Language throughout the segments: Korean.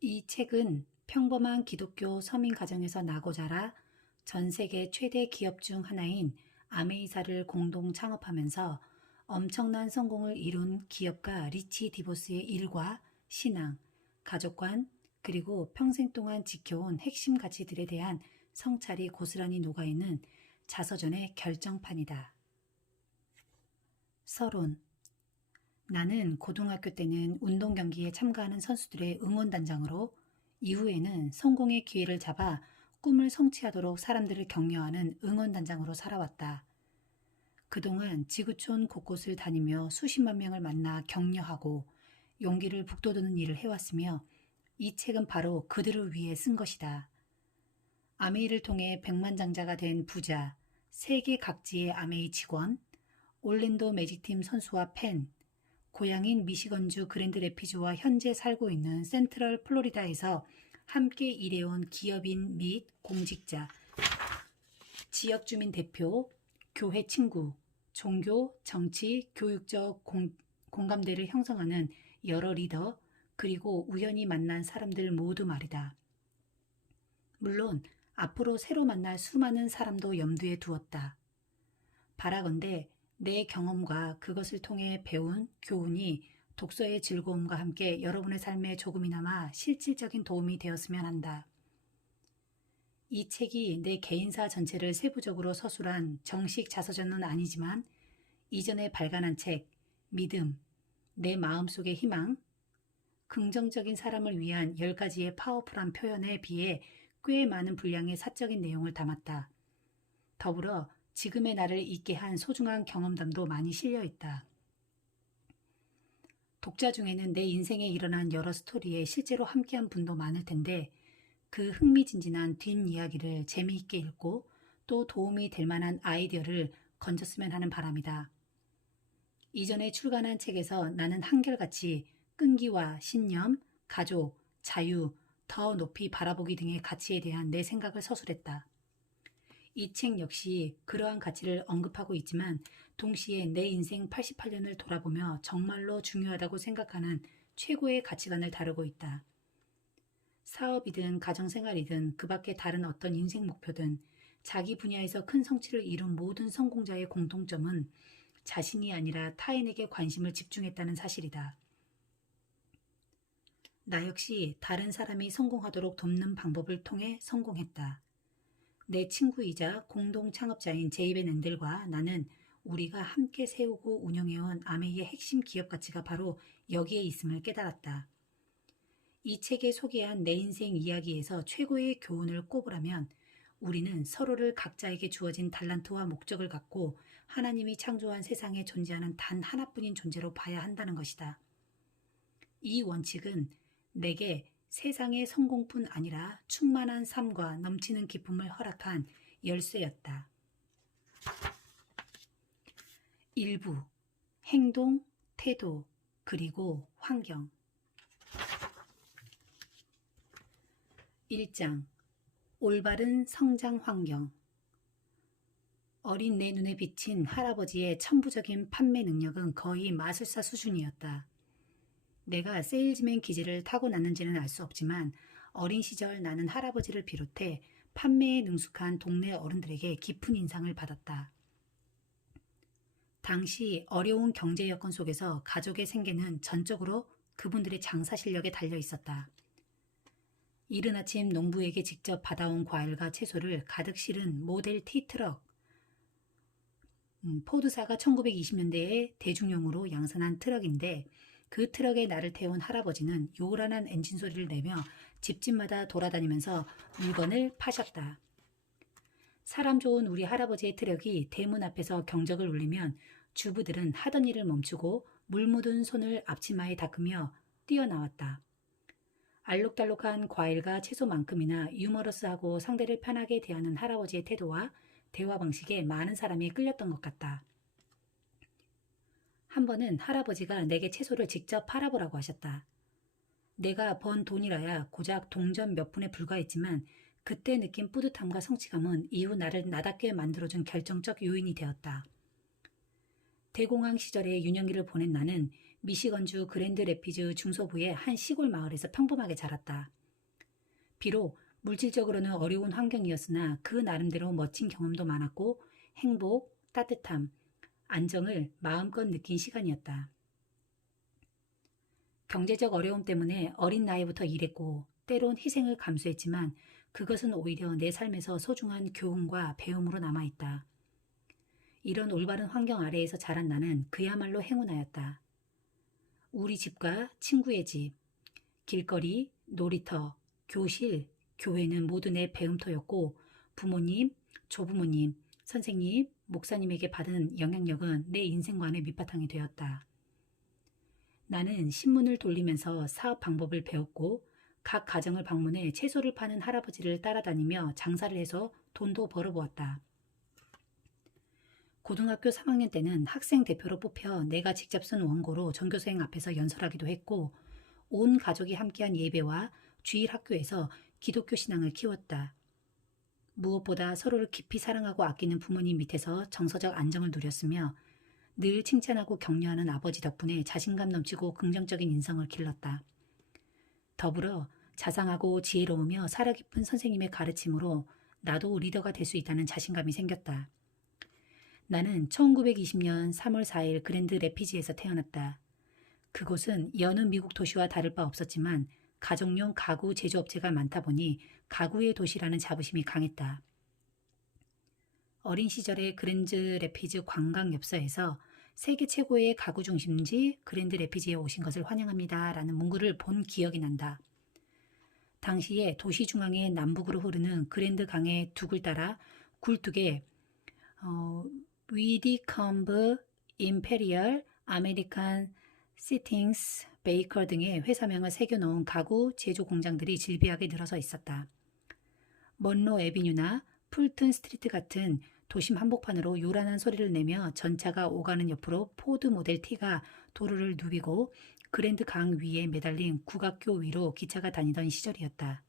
이 책은 평범한 기독교 서민 가정에서 나고 자라 전 세계 최대 기업 중 하나인 아메이사를 공동 창업하면서 엄청난 성공을 이룬 기업가 리치 디보스의 일과 신앙, 가족관, 그리고 평생 동안 지켜온 핵심 가치들에 대한 성찰이 고스란히 녹아있는 자서전의 결정판이다. 서론. 나는 고등학교 때는 운동 경기에 참가하는 선수들의 응원단장으로, 이후에는 성공의 기회를 잡아 꿈을 성취하도록 사람들을 격려하는 응원단장으로 살아왔다. 그동안 지구촌 곳곳을 다니며 수십만 명을 만나 격려하고 용기를 북돋우는 일을 해왔으며, 이 책은 바로 그들을 위해 쓴 것이다. 아메이를 통해 백만장자가 된 부자, 세계 각지의 아메이 직원, 올랜도 매직팀 선수와 팬, 고향인 미시건주 그랜드 레피즈와 현재 살고 있는 센트럴 플로리다에서 함께 일해온 기업인 및 공직자, 지역 주민 대표, 교회 친구, 종교, 정치, 교육적 공감대를 형성하는 여러 리더, 그리고 우연히 만난 사람들 모두 말이다. 물론 앞으로 새로 만날 수많은 사람도 염두에 두었다. 바라건대 내 경험과 그것을 통해 배운 교훈이 독서의 즐거움과 함께 여러분의 삶에 조금이나마 실질적인 도움이 되었으면 한다. 이 책이 내 개인사 전체를 세부적으로 서술한 정식 자서전은 아니지만, 이전에 발간한 책, 믿음, 내 마음속의 희망, 긍정적인 사람을 위한 10가지의 파워풀한 표현에 비해 꽤 많은 분량의 사적인 내용을 담았다. 더불어 지금의 나를 있게 한 소중한 경험담도 많이 실려 있다. 독자 중에는 내 인생에 일어난 여러 스토리에 실제로 함께한 분도 많을 텐데, 그 흥미진진한 뒷이야기를 재미있게 읽고 또 도움이 될 만한 아이디어를 건졌으면 하는 바람이다. 이전에 출간한 책에서 나는 한결같이 끈기와 신념, 가족, 자유, 더 높이 바라보기 등의 가치에 대한 내 생각을 서술했다. 이 책 역시 그러한 가치를 언급하고 있지만, 동시에 내 인생 88년을 돌아보며 정말로 중요하다고 생각하는 최고의 가치관을 다루고 있다. 사업이든 가정생활이든 그 밖의 다른 어떤 인생 목표든 자기 분야에서 큰 성취를 이룬 모든 성공자의 공통점은 자신이 아니라 타인에게 관심을 집중했다는 사실이다. 나 역시 다른 사람이 성공하도록 돕는 방법을 통해 성공했다. 내 친구이자 공동 창업자인 제이벤 앤델과 나는 우리가 함께 세우고 운영해온 아메이의 핵심 기업 가치가 바로 여기에 있음을 깨달았다. 이 책에 소개한 내 인생 이야기에서 최고의 교훈을 꼽으라면, 우리는 서로를 각자에게 주어진 달란트와 목적을 갖고 하나님이 창조한 세상에 존재하는 단 하나뿐인 존재로 봐야 한다는 것이다. 이 원칙은 내게 세상의 성공뿐 아니라 충만한 삶과 넘치는 기쁨을 허락한 열쇠였다. 일부, 행동, 태도, 그리고 환경. 1장, 올바른 성장 환경. 어린 내 눈에 비친 할아버지의 천부적인 판매 능력은 거의 마술사 수준이었다. 내가 세일즈맨 기질을 타고났는지는 알 수 없지만, 어린 시절 나는 할아버지를 비롯해 판매에 능숙한 동네 어른들에게 깊은 인상을 받았다. 당시 어려운 경제 여건 속에서 가족의 생계는 전적으로 그분들의 장사 실력에 달려 있었다. 이른 아침 농부에게 직접 받아온 과일과 채소를 가득 실은 모델 T 트럭, 포드사가 1920년대에 대중용으로 양산한 트럭인데, 그 트럭에 나를 태운 할아버지는 요란한 엔진 소리를 내며 집집마다 돌아다니면서 물건을 파셨다. 사람 좋은 우리 할아버지의 트럭이 대문 앞에서 경적을 울리면 주부들은 하던 일을 멈추고 물 묻은 손을 앞치마에 닦으며 뛰어나왔다. 알록달록한 과일과 채소만큼이나 유머러스하고 상대를 편하게 대하는 할아버지의 태도와 대화 방식에 많은 사람이 끌렸던 것 같다. 한 번은 할아버지가 내게 채소를 직접 팔아보라고 하셨다. 내가 번 돈이라야 고작 동전 몇 푼에 불과했지만, 그때 느낀 뿌듯함과 성취감은 이후 나를 나답게 만들어준 결정적 요인이 되었다. 대공황 시절에 유년기를 보낸 나는 미시건주 그랜드 래피즈 중서부의 한 시골 마을에서 평범하게 자랐다. 비록 물질적으로는 어려운 환경이었으나 그 나름대로 멋진 경험도 많았고 행복, 따뜻함, 안정을 마음껏 느낀 시간이었다. 경제적 어려움 때문에 어린 나이부터 일했고 때론 희생을 감수했지만 그것은 오히려 내 삶에서 소중한 교훈과 배움으로 남아있다. 이런 올바른 환경 아래에서 자란 나는 그야말로 행운아였다. 우리 집과 친구의 집, 길거리, 놀이터, 교실, 교회는 모두 내 배움터였고 부모님, 조부모님, 선생님, 목사님에게 받은 영향력은 내 인생관의 밑바탕이 되었다. 나는 신문을 돌리면서 사업 방법을 배웠고 각 가정을 방문해 채소를 파는 할아버지를 따라다니며 장사를 해서 돈도 벌어보았다. 고등학교 3학년 때는 학생 대표로 뽑혀 내가 직접 쓴 원고로 전교생 앞에서 연설하기도 했고 온 가족이 함께한 예배와 주일 학교에서 기독교 신앙을 키웠다. 무엇보다 서로를 깊이 사랑하고 아끼는 부모님 밑에서 정서적 안정을 누렸으며 늘 칭찬하고 격려하는 아버지 덕분에 자신감 넘치고 긍정적인 인성을 길렀다. 더불어 자상하고 지혜로우며 사려 깊은 선생님의 가르침으로 나도 리더가 될 수 있다는 자신감이 생겼다. 나는 1920년 3월 4일 그랜드 래피즈에서 태어났다. 그곳은 여느 미국 도시와 다를 바 없었지만 가정용 가구 제조업체가 많다 보니 가구의 도시라는 자부심이 강했다. 어린 시절에 그랜드 래피즈 관광엽서에서 세계 최고의 가구 중심지 그랜드 래피즈에 오신 것을 환영합니다 라는 문구를 본 기억이 난다. 당시에 도시 중앙의 남북으로 흐르는 그랜드 강의 둑을 따라 굴뚝에 위디컴브 임페리얼 아메리칸 시팅스 베이커 등의 회사명을 새겨놓은 가구 제조 공장들이 질비하게 늘어서 있었다. 먼로 애비뉴나 풀튼 스트리트 같은 도심 한복판으로 요란한 소리를 내며 전차가 오가는 옆으로 포드 모델 T가 도로를 누비고 그랜드 강 위에 매달린 국악교 위로 기차가 다니던 시절이었다.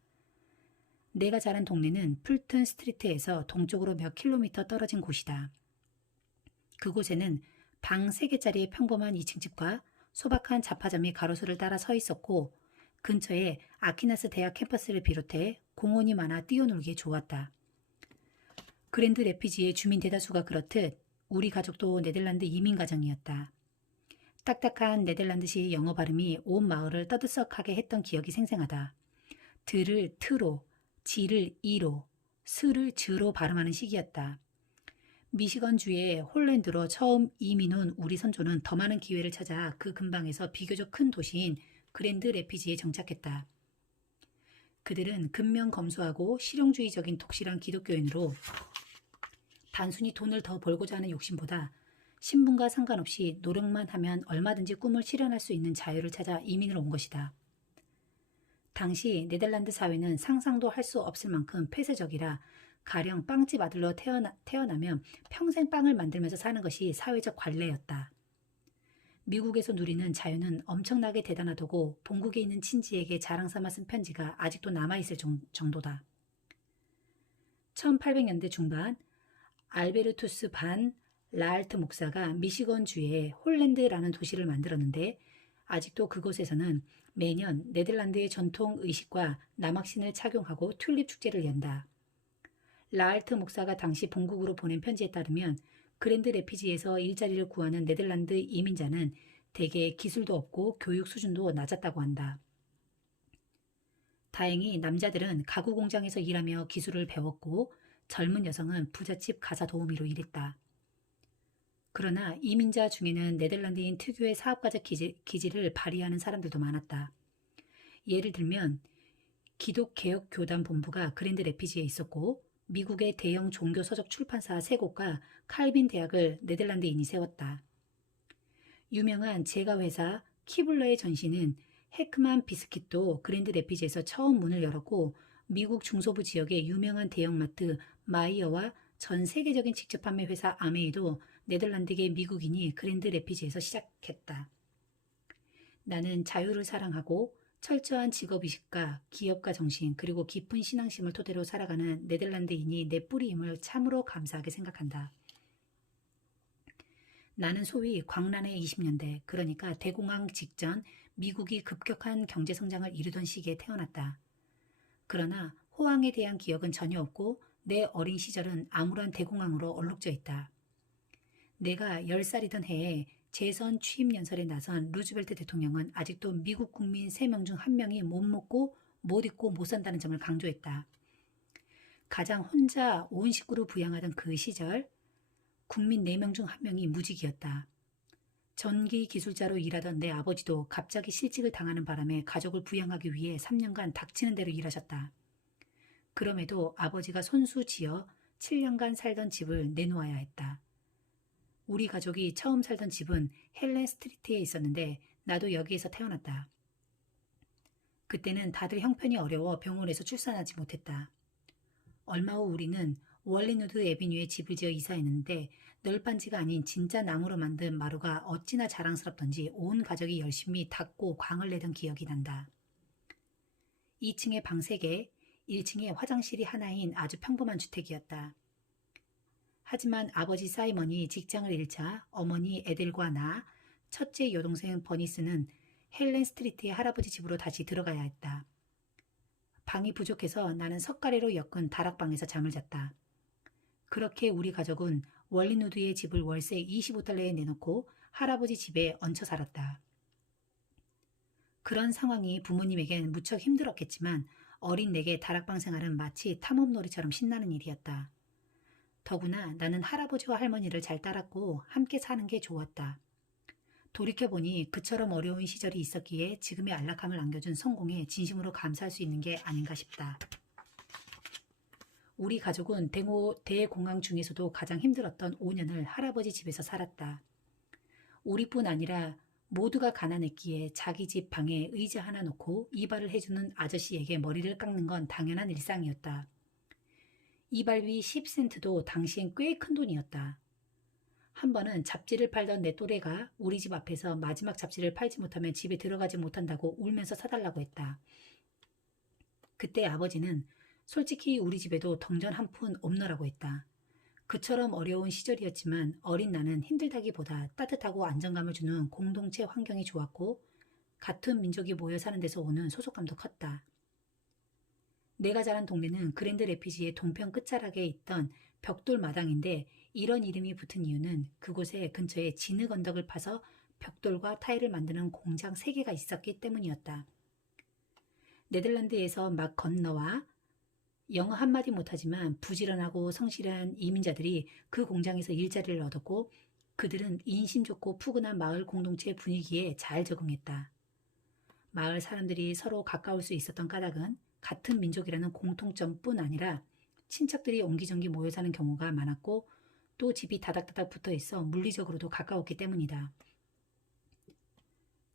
내가 자란 동네는 풀튼 스트리트에서 동쪽으로 몇 킬로미터 떨어진 곳이다. 그곳에는 방 3개짜리의 평범한 2층 집과 소박한 잡화점이 가로수를 따라 서 있었고 근처에 아키나스 대학 캠퍼스를 비롯해 공원이 많아 뛰어놀기에 좋았다. 그랜드 래피즈의 주민 대다수가 그렇듯 우리 가족도 네덜란드 이민 가정이었다. 딱딱한 네덜란드식 영어 발음이 온 마을을 떠들썩하게 했던 기억이 생생하다. 들을 트로, 지를 이로, 스를 즈로 발음하는 시기였다. 미시건주의 홀랜드로 처음 이민 온 우리 선조는 더 많은 기회를 찾아 그 근방에서 비교적 큰 도시인 그랜드 래피즈에 정착했다. 그들은 근면검소하고 실용주의적인 독실한 기독교인으로 단순히 돈을 더 벌고자 하는 욕심보다 신분과 상관없이 노력만 하면 얼마든지 꿈을 실현할 수 있는 자유를 찾아 이민을 온 것이다. 당시 네덜란드 사회는 상상도 할 수 없을 만큼 폐쇄적이라 가령 빵집 아들로 태어나면 평생 빵을 만들면서 사는 것이 사회적 관례였다. 미국에서 누리는 자유는 엄청나게 대단하다고 본국에 있는 친지에게 자랑삼아 쓴 편지가 아직도 남아있을 정도다. 1800년대 중반 알베르투스 반 라알트 목사가 미시건주에 홀랜드라는 도시를 만들었는데 아직도 그곳에서는 매년 네덜란드의 전통 의식과 남학신을 착용하고 튤립 축제를 연다. 라알트 목사가 당시 본국으로 보낸 편지에 따르면 그랜드 래피즈에서 일자리를 구하는 네덜란드 이민자는 대개 기술도 없고 교육 수준도 낮았다고 한다. 다행히 남자들은 가구 공장에서 일하며 기술을 배웠고 젊은 여성은 부잣집 가사 도우미로 일했다. 그러나 이민자 중에는 네덜란드인 특유의 사업가적 기질을 발휘하는 사람들도 많았다. 예를 들면 기독개혁교단 본부가 그랜드 래피즈에 있었고 미국의 대형 종교 서적 출판사 3곳과 칼빈 대학을 네덜란드인이 세웠다. 유명한 제과회사 키블러의 전신은 헤크만 비스킷도 그랜드 래피즈에서 처음 문을 열었고 미국 중서부 지역의 유명한 대형마트 마이어와 전 세계적인 직접 판매 회사 아메이도 네덜란드계 미국인이 그랜드 래피즈에서 시작했다. 나는 자유를 사랑하고 철저한 직업의식과 기업가 정신 그리고 깊은 신앙심을 토대로 살아가는 네덜란드인이 내 뿌리임을 참으로 감사하게 생각한다. 나는 소위 광란의 20년대, 그러니까 대공황 직전 미국이 급격한 경제 성장을 이루던 시기에 태어났다. 그러나 호황에 대한 기억은 전혀 없고 내 어린 시절은 암울한 대공황으로 얼룩져 있다. 내가 10살이던 해에 재선 취임 연설에 나선 루즈벨트 대통령은 아직도 미국 국민 3명 중 1명이 못 먹고 못 입고 못 산다는 점을 강조했다. 가장 혼자 온 식구를 부양하던 그 시절 국민 4명 중 1명이 무직이었다. 전기 기술자로 일하던 내 아버지도 갑자기 실직을 당하는 바람에 가족을 부양하기 위해 3년간 닥치는 대로 일하셨다. 그럼에도 아버지가 손수 지어 7년간 살던 집을 내놓아야 했다. 우리 가족이 처음 살던 집은 헬렌 스트리트에 있었는데 나도 여기에서 태어났다. 그때는 다들 형편이 어려워 병원에서 출산하지 못했다. 얼마 후 우리는 월리누드 애비뉴에 집을 지어 이사했는데 널빤지가 아닌 진짜 나무로 만든 마루가 어찌나 자랑스럽던지 온 가족이 열심히 닦고 광을 내던 기억이 난다. 2층에 방 3개, 1층에 화장실이 하나인 아주 평범한 주택이었다. 하지만 아버지 사이먼이 직장을 잃자 어머니 애들과 나, 첫째 여동생 버니스는 헬렌 스트리트의 할아버지 집으로 다시 들어가야 했다. 방이 부족해서 나는 석가래로 엮은 다락방에서 잠을 잤다. 그렇게 우리 가족은 월리누드의 집을 월세 25달러에 내놓고 할아버지 집에 얹혀 살았다. 그런 상황이 부모님에겐 무척 힘들었겠지만 어린 내게 다락방 생활은 마치 탐험놀이처럼 신나는 일이었다. 더구나 나는 할아버지와 할머니를 잘 따랐고 함께 사는 게 좋았다. 돌이켜보니 그처럼 어려운 시절이 있었기에 지금의 안락함을 안겨준 성공에 진심으로 감사할 수 있는 게 아닌가 싶다. 우리 가족은 대공황 중에서도 가장 힘들었던 5년을 할아버지 집에서 살았다. 우리뿐 아니라 모두가 가난했기에 자기 집 방에 의자 하나 놓고 이발을 해주는 아저씨에게 머리를 깎는 건 당연한 일상이었다. 이발비 10센트도 당시엔 꽤 큰 돈이었다. 한 번은 잡지를 팔던 내 또래가 우리 집 앞에서 마지막 잡지를 팔지 못하면 집에 들어가지 못한다고 울면서 사달라고 했다. 그때 아버지는 솔직히 우리 집에도 덩전 한 푼 없노라고 했다. 그처럼 어려운 시절이었지만 어린 나는 힘들다기보다 따뜻하고 안정감을 주는 공동체 환경이 좋았고 같은 민족이 모여 사는 데서 오는 소속감도 컸다. 내가 자란 동네는 그랜드 레피지의 동편 끝자락에 있던 벽돌 마당인데 이런 이름이 붙은 이유는 그곳에 근처에 진흙 언덕을 파서 벽돌과 타일을 만드는 공장 3개가 있었기 때문이었다. 네덜란드에서 막 건너와 영어 한마디 못하지만 부지런하고 성실한 이민자들이 그 공장에서 일자리를 얻었고 그들은 인심 좋고 푸근한 마을 공동체 분위기에 잘 적응했다. 마을 사람들이 서로 가까울 수 있었던 까닭은 같은 민족이라는 공통점뿐 아니라 친척들이 옹기종기 모여 사는 경우가 많았고 또 집이 다닥다닥 붙어 있어 물리적으로도 가까웠기 때문이다.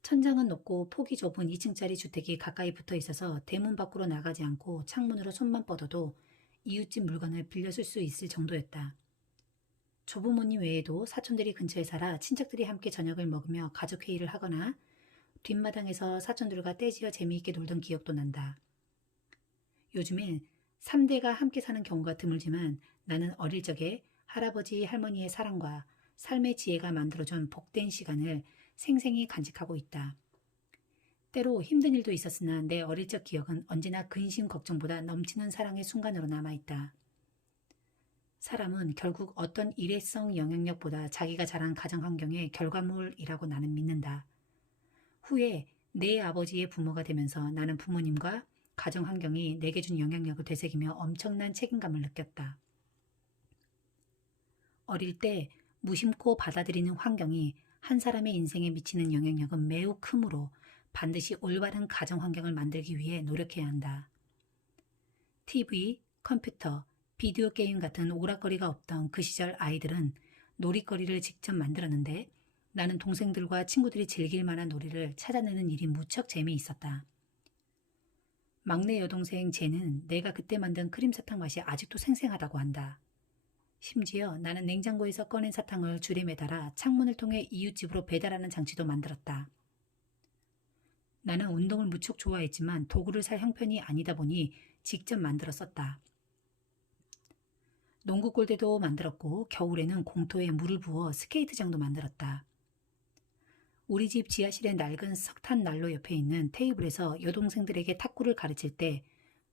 천장은 높고 폭이 좁은 2층짜리 주택이 가까이 붙어 있어서 대문 밖으로 나가지 않고 창문으로 손만 뻗어도 이웃집 물건을 빌려 쓸 수 있을 정도였다. 조부모님 외에도 사촌들이 근처에 살아 친척들이 함께 저녁을 먹으며 가족회의를 하거나 뒷마당에서 사촌들과 떼지어 재미있게 놀던 기억도 난다. 요즘엔 3대가 함께 사는 경우가 드물지만 나는 어릴 적에 할아버지 할머니의 사랑과 삶의 지혜가 만들어준 복된 시간을 생생히 간직하고 있다. 때로 힘든 일도 있었으나 내 어릴 적 기억은 언제나 근심 걱정보다 넘치는 사랑의 순간으로 남아있다. 사람은 결국 어떤 일회성 영향력보다 자기가 자란 가정 환경의 결과물이라고 나는 믿는다. 후에 내 아버지의 부모가 되면서 나는 부모님과 가정 환경이 내게 준 영향력을 되새기며 엄청난 책임감을 느꼈다. 어릴 때 무심코 받아들이는 환경이 한 사람의 인생에 미치는 영향력은 매우 크므로 반드시 올바른 가정 환경을 만들기 위해 노력해야 한다. TV, 컴퓨터, 비디오 게임 같은 오락거리가 없던 그 시절 아이들은 놀이거리를 직접 만들었는데 나는 동생들과 친구들이 즐길 만한 놀이를 찾아내는 일이 무척 재미있었다. 막내 여동생 쟤는 내가 그때 만든 크림 사탕 맛이 아직도 생생하다고 한다. 심지어 나는 냉장고에서 꺼낸 사탕을 줄에 매달아 창문을 통해 이웃집으로 배달하는 장치도 만들었다. 나는 운동을 무척 좋아했지만 도구를 살 형편이 아니다 보니 직접 만들어 썼다. 농구 골대도 만들었고 겨울에는 공터에 물을 부어 스케이트장도 만들었다. 우리 집 지하실의 낡은 석탄 난로 옆에 있는 테이블에서 여동생들에게 탁구를 가르칠 때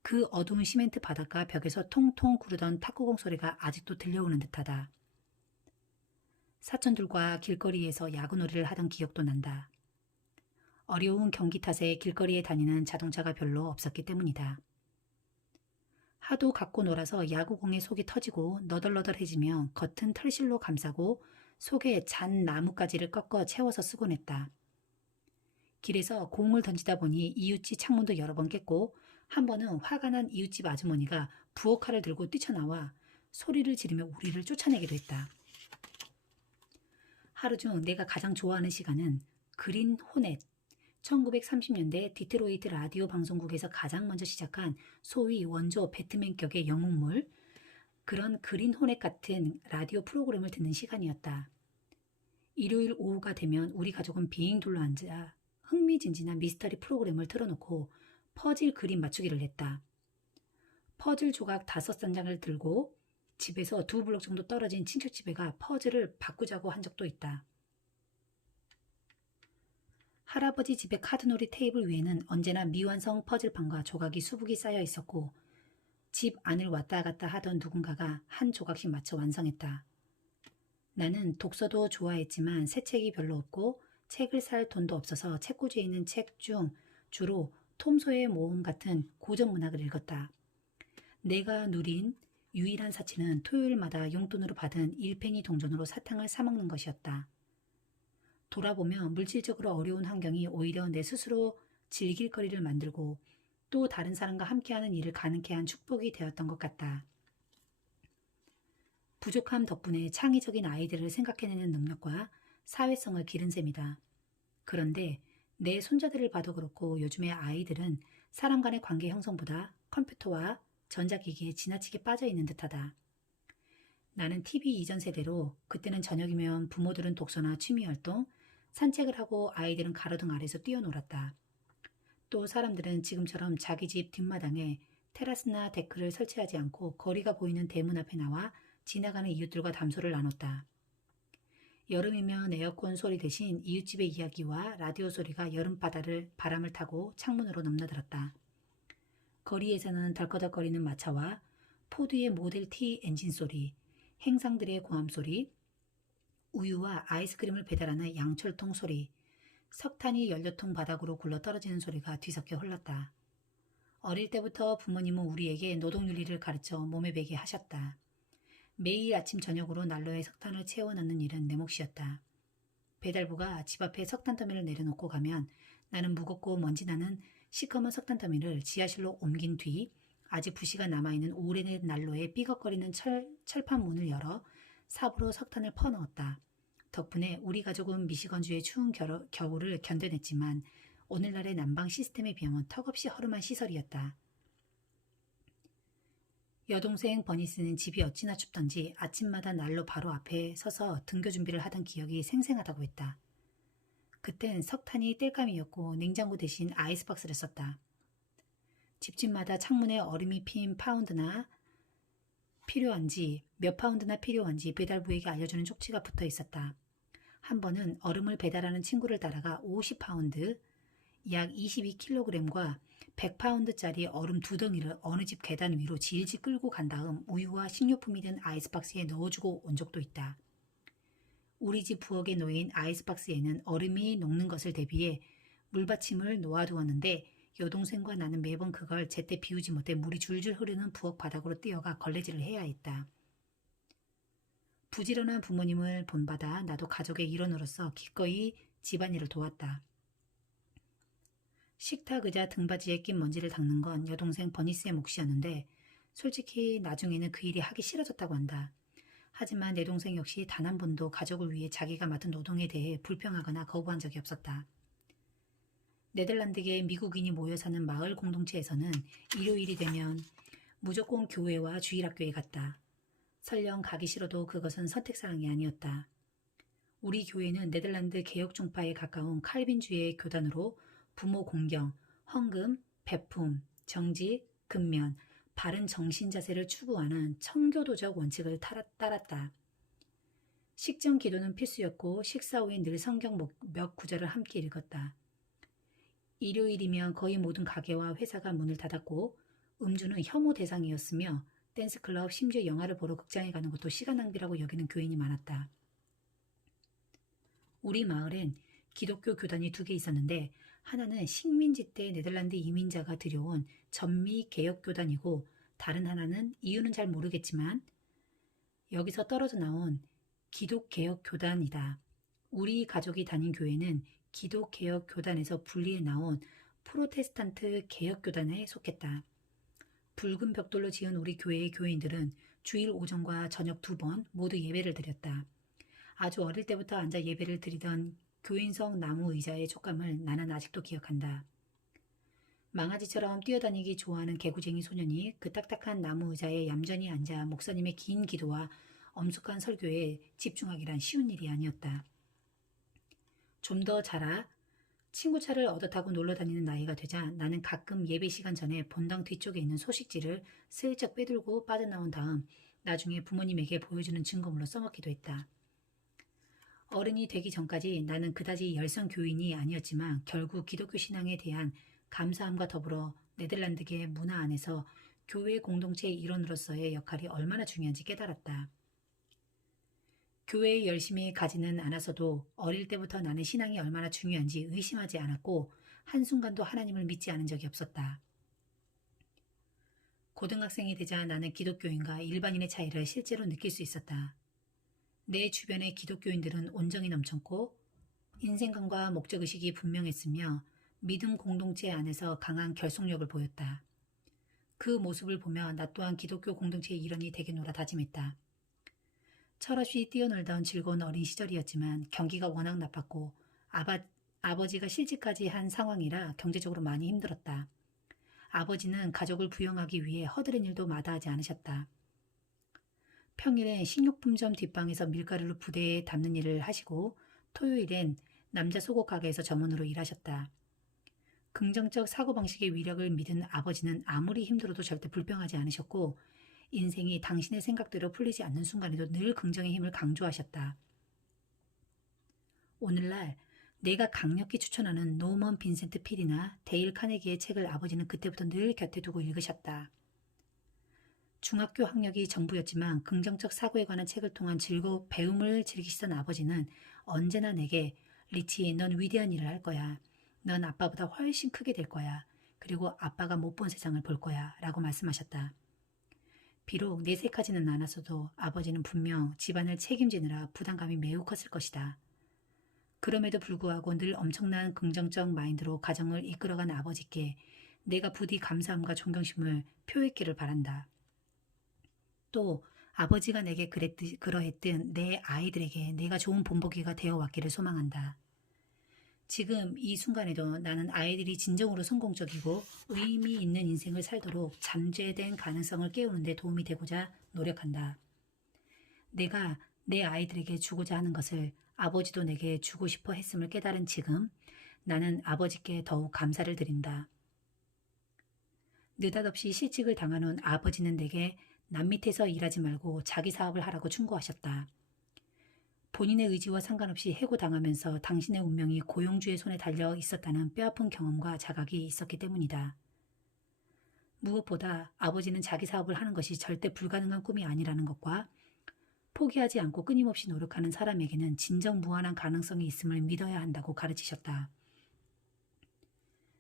그 어두운 시멘트 바닥과 벽에서 통통 구르던 탁구공 소리가 아직도 들려오는 듯하다. 사촌들과 길거리에서 야구놀이를 하던 기억도 난다. 어려운 경기 탓에 길거리에 다니는 자동차가 별로 없었기 때문이다. 하도 갖고 놀아서 야구공의 속이 터지고 너덜너덜해지며 겉은 털실로 감싸고 속에 잔 나뭇가지를 꺾어 채워서 쓰곤 했다. 길에서 공을 던지다 보니 이웃집 창문도 여러 번 깼고 한 번은 화가 난 이웃집 아주머니가 부엌칼을 들고 뛰쳐나와 소리를 지르며 우리를 쫓아내기도 했다. 하루 중 내가 가장 좋아하는 시간은 그린 호넷, 1930년대 디트로이트 라디오 방송국에서 가장 먼저 시작한 소위 원조 배트맨격의 영웅물, 그런 그린 호넷 같은 라디오 프로그램을 듣는 시간이었다. 일요일 오후가 되면 우리 가족은 빙 둘러앉아 흥미진진한 미스터리 프로그램을 틀어놓고 퍼즐 그림 맞추기를 했다. 퍼즐 조각 5장을 들고 집에서 2블록 정도 떨어진 친척집에 가 퍼즐을 바꾸자고 한 적도 있다. 할아버지 집의 카드놀이 테이블 위에는 언제나 미완성 퍼즐판과 조각이 수북이 쌓여 있었고 집 안을 왔다 갔다 하던 누군가가 한 조각씩 맞춰 완성했다. 나는 독서도 좋아했지만 새 책이 별로 없고 책을 살 돈도 없어서 책꽂이에 있는 책 중 주로 톰 소의 모험 같은 고전 문학을 읽었다. 내가 누린 유일한 사치는 토요일마다 용돈으로 받은 1페니 동전으로 사탕을 사 먹는 것이었다. 돌아보면 물질적으로 어려운 환경이 오히려 내 스스로 즐길 거리를 만들고 또 다른 사람과 함께하는 일을 가능케 한 축복이 되었던 것 같다. 부족함 덕분에 창의적인 아이디어를 생각해내는 능력과 사회성을 기른 셈이다. 그런데 내 손자들을 봐도 그렇고 요즘의 아이들은 사람 간의 관계 형성보다 컴퓨터와 전자기기에 지나치게 빠져있는 듯하다. 나는 TV 이전 세대로 그때는 저녁이면 부모들은 독서나 취미활동, 산책을 하고 아이들은 가로등 아래서 뛰어놀았다. 또 사람들은 지금처럼 자기 집 뒷마당에 테라스나 데크를 설치하지 않고 거리가 보이는 대문 앞에 나와 지나가는 이웃들과 담소를 나눴다. 여름이면 에어컨 소리 대신 이웃집의 이야기와 라디오 소리가 바람을 타고 창문으로 넘나들었다. 거리에서는 덜커덕거리는 마차와 포드의 모델 T 엔진 소리, 행상들의 고함 소리, 우유와 아이스크림을 배달하는 양철통 소리, 석탄이 연료통 바닥으로 굴러 떨어지는 소리가 뒤섞여 흘렀다. 어릴 때부터 부모님은 우리에게 노동윤리를 가르쳐 몸에 배게 하셨다. 매일 아침 저녁으로 난로에 석탄을 채워 넣는 일은 내 몫이었다. 배달부가 집 앞에 석탄 더미를 내려놓고 가면 나는 무겁고 먼지 나는 시커먼 석탄 더미를 지하실로 옮긴 뒤 아직 부시가 남아있는 오래된 난로에 삐걱거리는 철판 문을 열어 삽으로 석탄을 퍼넣었다. 덕분에 우리 가족은 미시건주의 추운 겨울을 견뎌냈지만 오늘날의 난방 시스템에 비하면 턱없이 허름한 시설이었다. 여동생 버니스는 집이 어찌나 춥던지 아침마다 난로 바로 앞에 서서 등교 준비를 하던 기억이 생생하다고 했다. 그땐 석탄이 땔감이었고 냉장고 대신 아이스박스를 썼다. 집집마다 창문에 얼음이 핀 몇 파운드나 필요한지 배달부에게 알려주는 쪽지가 붙어 있었다. 한 번은 얼음을 배달하는 친구를 따라가 50파운드, 약 22kg과 100파운드짜리 얼음 2덩이를 어느 집 계단 위로 질질 끌고 간 다음 우유와 식료품이 든 아이스박스에 넣어주고 온 적도 있다. 우리 집 부엌에 놓인 아이스박스에는 얼음이 녹는 것을 대비해 물받침을 놓아두었는데 여동생과 나는 매번 그걸 제때 비우지 못해 물이 줄줄 흐르는 부엌 바닥으로 뛰어가 걸레질을 해야 했다. 부지런한 부모님을 본받아 나도 가족의 일원으로서 기꺼이 집안일을 도왔다. 식탁 의자 등받이에 낀 먼지를 닦는 건 여동생 버니스의 몫이었는데 솔직히 나중에는 그 일이 하기 싫어졌다고 한다. 하지만 내 동생 역시 단 한 번도 가족을 위해 자기가 맡은 노동에 대해 불평하거나 거부한 적이 없었다. 네덜란드계 미국인이 모여 사는 마을 공동체에서는 일요일이 되면 무조건 교회와 주일학교에 갔다. 설령 가기 싫어도 그것은 선택사항이 아니었다. 우리 교회는 네덜란드 개혁종파에 가까운 칼빈주의 교단으로 부모 공경, 헌금, 베품, 정직, 근면, 바른 정신 자세를 추구하는 청교도적 원칙을 따랐다. 식전 기도는 필수였고 식사 후에 늘 성경 몇 구절을 함께 읽었다. 일요일이면 거의 모든 가게와 회사가 문을 닫았고 음주는 혐오 대상이었으며 댄스클럽, 심지어 영화를 보러 극장에 가는 것도 시간 낭비라고 여기는 교인이 많았다. 우리 마을엔 기독교 교단이 2개 있었는데 하나는 식민지 때 네덜란드 이민자가 들여온 전미 개혁교단이고 다른 하나는 이유는 잘 모르겠지만 여기서 떨어져 나온 기독개혁교단이다. 우리 가족이 다닌 교회는 기독개혁교단에서 분리해 나온 프로테스탄트 개혁교단에 속했다. 붉은 벽돌로 지은 우리 교회의 교인들은 주일 오전과 저녁 2번 모두 예배를 드렸다. 아주 어릴 때부터 앉아 예배를 드리던 교인석 나무 의자의 촉감을 나는 아직도 기억한다. 망아지처럼 뛰어다니기 좋아하는 개구쟁이 소년이 그 딱딱한 나무 의자에 얌전히 앉아 목사님의 긴 기도와 엄숙한 설교에 집중하기란 쉬운 일이 아니었다. 좀 더 자라 친구 차를 얻어 타고 놀러 다니는 나이가 되자 나는 가끔 예배 시간 전에 본당 뒤쪽에 있는 소식지를 슬쩍 빼들고 빠져나온 다음 나중에 부모님에게 보여주는 증거물로 써먹기도 했다. 어른이 되기 전까지 나는 그다지 열성 교인이 아니었지만 결국 기독교 신앙에 대한 감사함과 더불어 네덜란드계 문화 안에서 교회 공동체의 일원으로서의 역할이 얼마나 중요한지 깨달았다. 교회에 열심히 가지는 않았어도 어릴 때부터 나는 신앙이 얼마나 중요한지 의심하지 않았고 한순간도 하나님을 믿지 않은 적이 없었다. 고등학생이 되자 나는 기독교인과 일반인의 차이를 실제로 느낄 수 있었다. 내 주변의 기독교인들은 온정이 넘쳤고 인생관과 목적의식이 분명했으며 믿음 공동체 안에서 강한 결속력을 보였다. 그 모습을 보며 나 또한 기독교 공동체의 일원이 되겠노라 다짐했다. 철없이 뛰어놀던 즐거운 어린 시절이었지만 경기가 워낙 나빴고 아버지가 실직까지 한 상황이라 경제적으로 많이 힘들었다. 아버지는 가족을 부양하기 위해 허드렛 일도 마다하지 않으셨다. 평일엔 식료품점 뒷방에서 밀가루를 부대에 담는 일을 하시고 토요일엔 남자 속옷 가게에서 점원으로 일하셨다. 긍정적 사고방식의 위력을 믿은 아버지는 아무리 힘들어도 절대 불평하지 않으셨고 인생이 당신의 생각대로 풀리지 않는 순간에도 늘 긍정의 힘을 강조하셨다. 오늘날 내가 강력히 추천하는 노먼 빈센트 필이나 데일 카네기의 책을 아버지는 그때부터 늘 곁에 두고 읽으셨다. 중학교 학력이 전부였지만 긍정적 사고에 관한 책을 통한 배움을 즐기시던 아버지는 언제나 내게 리치, 넌 위대한 일을 할 거야. 넌 아빠보다 훨씬 크게 될 거야. 그리고 아빠가 못 본 세상을 볼 거야. 라고 말씀하셨다. 비록 내색하지는 않았어도 아버지는 분명 집안을 책임지느라 부담감이 매우 컸을 것이다. 그럼에도 불구하고 늘 엄청난 긍정적 마인드로 가정을 이끌어간 아버지께 내가 부디 감사함과 존경심을 표했기를 바란다. 또 아버지가 내게 그러했듯 내 아이들에게 내가 좋은 본보기가 되어 왔기를 소망한다. 지금 이 순간에도 나는 아이들이 진정으로 성공적이고 의미 있는 인생을 살도록 잠재된 가능성을 깨우는 데 도움이 되고자 노력한다. 내가 내 아이들에게 주고자 하는 것을 아버지도 내게 주고 싶어 했음을 깨달은 지금 나는 아버지께 더욱 감사를 드린다. 느닷없이 실직을 당한 후 아버지는 내게 남 밑에서 일하지 말고 자기 사업을 하라고 충고하셨다. 본인의 의지와 상관없이 해고당하면서 당신의 운명이 고용주의 손에 달려 있었다는 뼈아픈 경험과 자각이 있었기 때문이다. 무엇보다 아버지는 자기 사업을 하는 것이 절대 불가능한 꿈이 아니라는 것과 포기하지 않고 끊임없이 노력하는 사람에게는 진정 무한한 가능성이 있음을 믿어야 한다고 가르치셨다.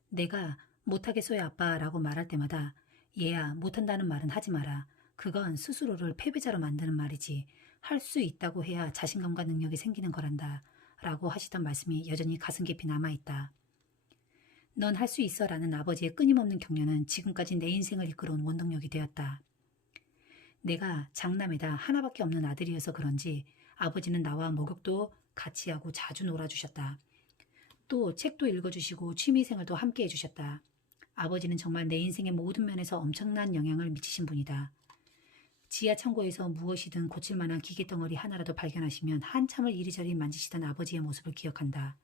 내가 못하겠어요 아빠라고 말할 때마다 얘야 못한다는 말은 하지 마라. 그건 스스로를 패배자로 만드는 말이지. 할 수 있다고 해야 자신감과 능력이 생기는 거란다. 라고 하시던 말씀이 여전히 가슴 깊이 남아있다. 넌 할 수 있어 라는 아버지의 끊임없는 격려는 지금까지 내 인생을 이끌어온 원동력이 되었다. 내가 장남에다 하나밖에 없는 아들이어서 그런지 아버지는 나와 목욕도 같이 하고 자주 놀아주셨다. 또 책도 읽어주시고 취미생활도 함께 해주셨다. 아버지는 정말 내 인생의 모든 면에서 엄청난 영향을 미치신 분이다. 지하 창고에서 무엇이든 고칠 만한 기계덩어리 하나라도 발견하시면 한참을 이리저리 만지시던 아버지의 모습을 기억한다.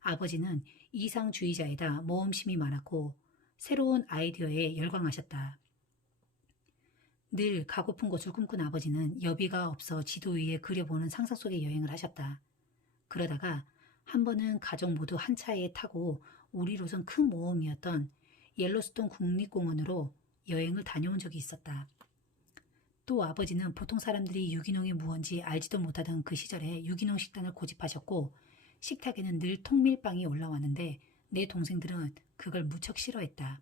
아버지는 이상주의자에다 모험심이 많았고 새로운 아이디어에 열광하셨다. 늘 가고픈 곳을 꿈꾼 아버지는 여비가 없어 지도 위에 그려보는 상상 속의 여행을 하셨다. 그러다가 한 번은 가족 모두 한 차에 타고 우리로선 큰 모험이었던 옐로스톤 국립공원으로 여행을 다녀온 적이 있었다. 또 아버지는 보통 사람들이 유기농이 무언지 알지도 못하던 그 시절에 유기농 식단을 고집하셨고 식탁에는 늘 통밀빵이 올라왔는데 내 동생들은 그걸 무척 싫어했다.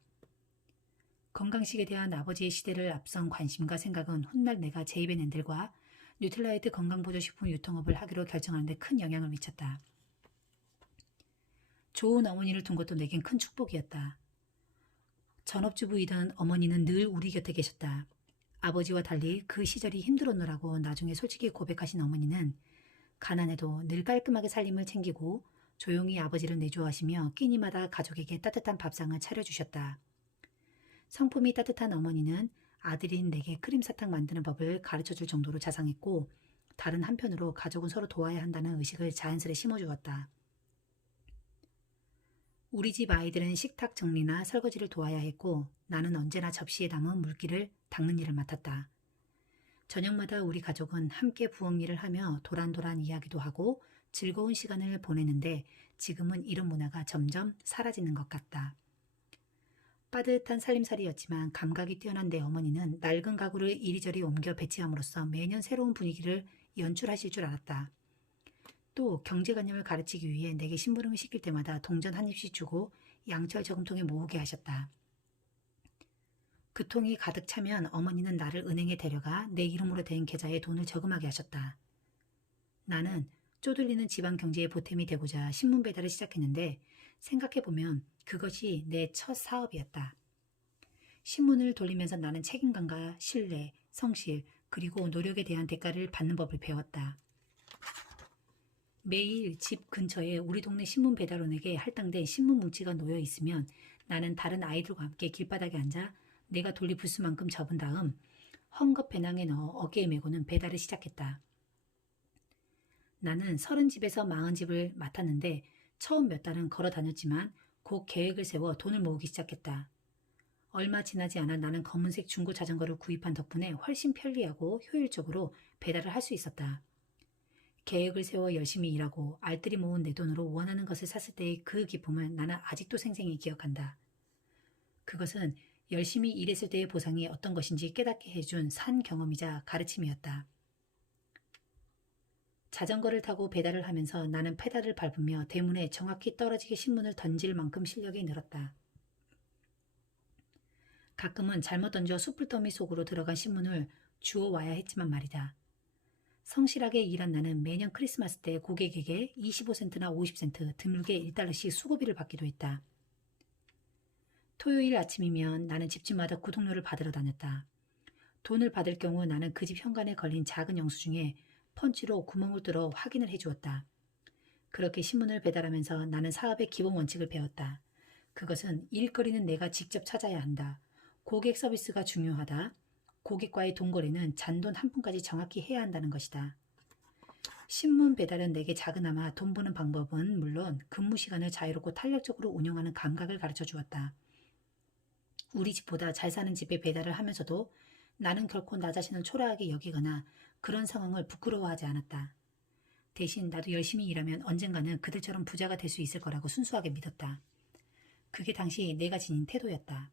건강식에 대한 아버지의 시대를 앞선 관심과 생각은 훗날 내가 제이벤앤들과 뉴트라이트 건강보조식품 유통업을 하기로 결정하는 데 큰 영향을 미쳤다. 좋은 어머니를 둔 것도 내겐 큰 축복이었다. 전업주부이던 어머니는 늘 우리 곁에 계셨다. 아버지와 달리 그 시절이 힘들었노라고 나중에 솔직히 고백하신 어머니는 가난해도 늘 깔끔하게 살림을 챙기고 조용히 아버지를 내조하시며 끼니마다 가족에게 따뜻한 밥상을 차려주셨다. 성품이 따뜻한 어머니는 아들인 내게 크림사탕 만드는 법을 가르쳐줄 정도로 자상했고 다른 한편으로 가족은 서로 도와야 한다는 의식을 자연스레 심어주었다. 우리 집 아이들은 식탁 정리나 설거지를 도와야 했고 나는 언제나 접시에 담은 물기를 닦는 일을 맡았다. 저녁마다 우리 가족은 함께 부엌 일을 하며 도란도란 이야기도 하고 즐거운 시간을 보내는데 지금은 이런 문화가 점점 사라지는 것 같다. 빠듯한 살림살이였지만 감각이 뛰어난 내 어머니는 낡은 가구를 이리저리 옮겨 배치함으로써 매년 새로운 분위기를 연출하실 줄 알았다. 또 경제관념을 가르치기 위해 내게 심부름을 시킬 때마다 동전 한 입씩 주고 양철 저금통에 모으게 하셨다. 그 통이 가득 차면 어머니는 나를 은행에 데려가 내 이름으로 된 계좌에 돈을 저금하게 하셨다. 나는 쪼들리는 지방 경제의 보탬이 되고자 신문 배달을 시작했는데 생각해보면 그것이 내 첫 사업이었다. 신문을 돌리면서 나는 책임감과 신뢰, 성실, 그리고 노력에 대한 대가를 받는 법을 배웠다. 매일 집 근처에 우리 동네 신문 배달원에게 할당된 신문 뭉치가 놓여 있으면 나는 다른 아이들과 함께 길바닥에 앉아 내가 돌릴 부스만큼 접은 다음 헝겊 배낭에 넣어 어깨에 메고는 배달을 시작했다. 나는 30집에서 40집을 맡았는데 처음 몇 달은 걸어 다녔지만 곧 계획을 세워 돈을 모으기 시작했다. 얼마 지나지 않아 나는 검은색 중고 자전거를 구입한 덕분에 훨씬 편리하고 효율적으로 배달을 할 수 있었다. 계획을 세워 열심히 일하고 알뜰히 모은 내 돈으로 원하는 것을 샀을 때의 그 기쁨을 나는 아직도 생생히 기억한다. 그것은 열심히 일했을 때의 보상이 어떤 것인지 깨닫게 해준 산 경험이자 가르침이었다. 자전거를 타고 배달을 하면서 나는 페달을 밟으며 대문에 정확히 떨어지게 신문을 던질 만큼 실력이 늘었다. 가끔은 잘못 던져 숯불더미 속으로 들어간 신문을 주워와야 했지만 말이다. 성실하게 일한 나는 매년 크리스마스 때 고객에게 25센트나 50센트, 드물게 1달러씩 수고비를 받기도 했다. 토요일 아침이면 나는 집집마다 구독료를 받으러 다녔다. 돈을 받을 경우 나는 그 집 현관에 걸린 작은 영수 중에 펀치로 구멍을 뚫어 확인을 해주었다. 그렇게 신문을 배달하면서 나는 사업의 기본 원칙을 배웠다. 그것은 일거리는 내가 직접 찾아야 한다. 고객 서비스가 중요하다. 고객과의 돈거래는 잔돈 한 푼까지 정확히 해야 한다는 것이다. 신문 배달은 내게 작은아마 돈 버는 방법은 물론 근무 시간을 자유롭고 탄력적으로 운영하는 감각을 가르쳐 주었다. 우리 집보다 잘 사는 집에 배달을 하면서도 나는 결코 나 자신을 초라하게 여기거나 그런 상황을 부끄러워하지 않았다. 대신 나도 열심히 일하면 언젠가는 그들처럼 부자가 될 수 있을 거라고 순수하게 믿었다. 그게 당시 내가 지닌 태도였다.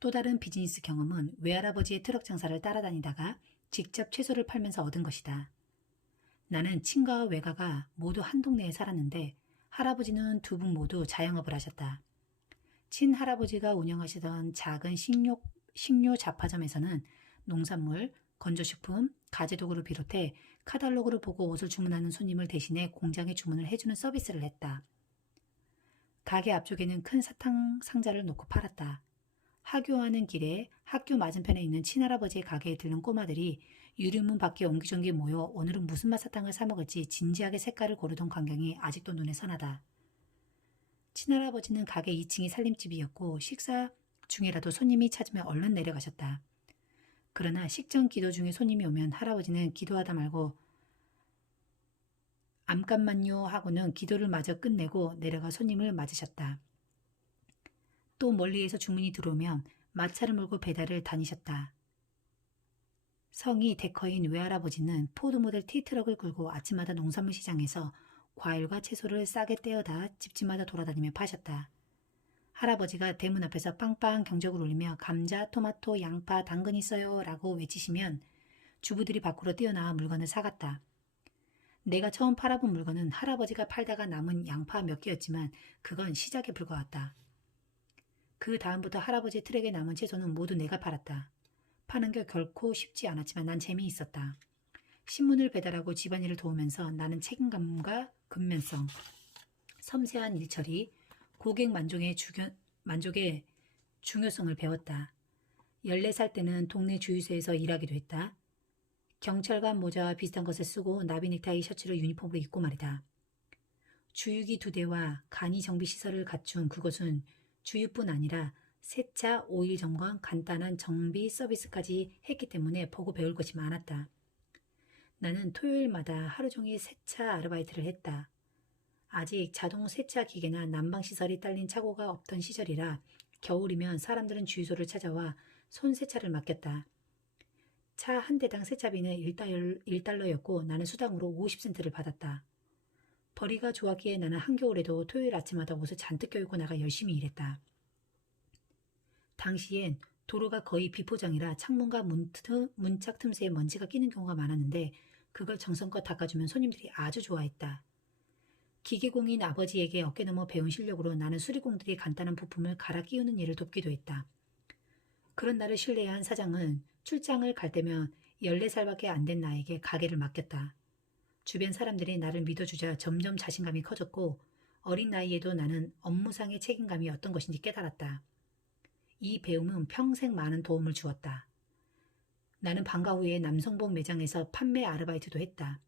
또 다른 비즈니스 경험은 외할아버지의 트럭 장사를 따라다니다가 직접 채소를 팔면서 얻은 것이다. 나는 친가와 외가가 모두 한 동네에 살았는데 할아버지는 두 분 모두 자영업을 하셨다. 친할아버지가 운영하시던 작은 식료 잡화점에서는 농산물, 건조식품, 가재도구를 비롯해 카탈로그를 보고 옷을 주문하는 손님을 대신해 공장에 주문을 해주는 서비스를 했다. 가게 앞쪽에는 큰 사탕 상자를 놓고 팔았다. 하교하는 길에 학교 맞은편에 있는 친할아버지의 가게에 들른 꼬마들이 유리문 밖에 옹기종기 모여 오늘은 무슨 맛 사탕을 사 먹을지 진지하게 색깔을 고르던 광경이 아직도 눈에 선하다. 친할아버지는 가게 2층이 살림집이었고 식사 중이라도 손님이 찾으면 얼른 내려가셨다. 그러나 식전 기도 중에 손님이 오면 할아버지는 기도하다 말고 암깐만요 하고는 기도를 마저 끝내고 내려가 손님을 맞으셨다. 또 멀리에서 주문이 들어오면 마차를 몰고 배달을 다니셨다. 성이 데커인 외할아버지는 포드모델 T트럭을 끌고 아침마다 농산물 시장에서 과일과 채소를 싸게 떼어다 집집마다 돌아다니며 파셨다. 할아버지가 대문 앞에서 빵빵 경적을 울리며 감자, 토마토, 양파, 당근 있어요 라고 외치시면 주부들이 밖으로 뛰어나와 물건을 사갔다. 내가 처음 팔아본 물건은 할아버지가 팔다가 남은 양파 몇 개였지만 그건 시작에 불과했다. 그 다음부터 할아버지 트랙에 남은 채소는 모두 내가 팔았다. 파는 게 결코 쉽지 않았지만 난 재미있었다. 신문을 배달하고 집안일을 도우면서 나는 책임감과 근면성, 섬세한 일처리, 고객 만족의 중요성을 배웠다. 14살 때는 동네 주유소에서 일하기도 했다. 경찰관 모자와 비슷한 것을 쓰고 나비 넥타이 셔츠를 유니폼으로 입고 말이다. 주유기 2대와 간이 정비 시설을 갖춘 그곳은 주유뿐 아니라 세차, 오일 점검, 간단한 정비 서비스까지 했기 때문에 보고 배울 것이 많았다. 나는 토요일마다 하루 종일 세차 아르바이트를 했다. 아직 자동 세차 기계나 난방 시설이 딸린 차고가 없던 시절이라 겨울이면 사람들은 주유소를 찾아와 손 세차를 맡겼다. 차 한 대당 세차비는 1달러였고 나는 수당으로 50센트를 받았다. 벌이가 좋았기에 나는 한겨울에도 토요일 아침마다 옷을 잔뜩 껴입고 나가 열심히 일했다. 당시엔 도로가 거의 비포장이라 창문과 문짝 틈새에 먼지가 끼는 경우가 많았는데 그걸 정성껏 닦아주면 손님들이 아주 좋아했다. 기계공인 아버지에게 어깨너머 배운 실력으로 나는 수리공들이 간단한 부품을 갈아 끼우는 일을 돕기도 했다. 그런 나를 신뢰한 사장은 출장을 갈 때면 14살밖에 안 된 나에게 가게를 맡겼다. 주변 사람들이 나를 믿어주자 점점 자신감이 커졌고 어린 나이에도 나는 업무상의 책임감이 어떤 것인지 깨달았다. 이 배움은 평생 많은 도움을 주었다. 나는 방과 후에 남성복 매장에서 판매 아르바이트도 했다.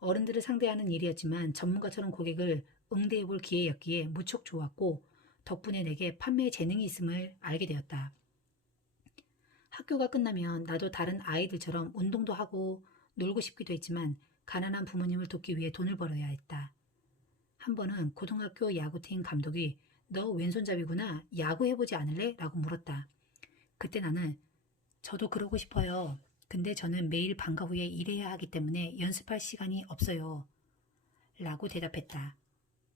어른들을 상대하는 일이었지만 전문가처럼 고객을 응대해볼 기회였기에 무척 좋았고 덕분에 내게 판매에 재능이 있음을 알게 되었다. 학교가 끝나면 나도 다른 아이들처럼 운동도 하고 놀고 싶기도 했지만 가난한 부모님을 돕기 위해 돈을 벌어야 했다. 한 번은 고등학교 야구팀 감독이 너 왼손잡이구나. 야구해보지 않을래? 라고 물었다. 그때 나는 저도 그러고 싶어요. 근데 저는 매일 방과 후에 일해야 하기 때문에 연습할 시간이 없어요. 라고 대답했다.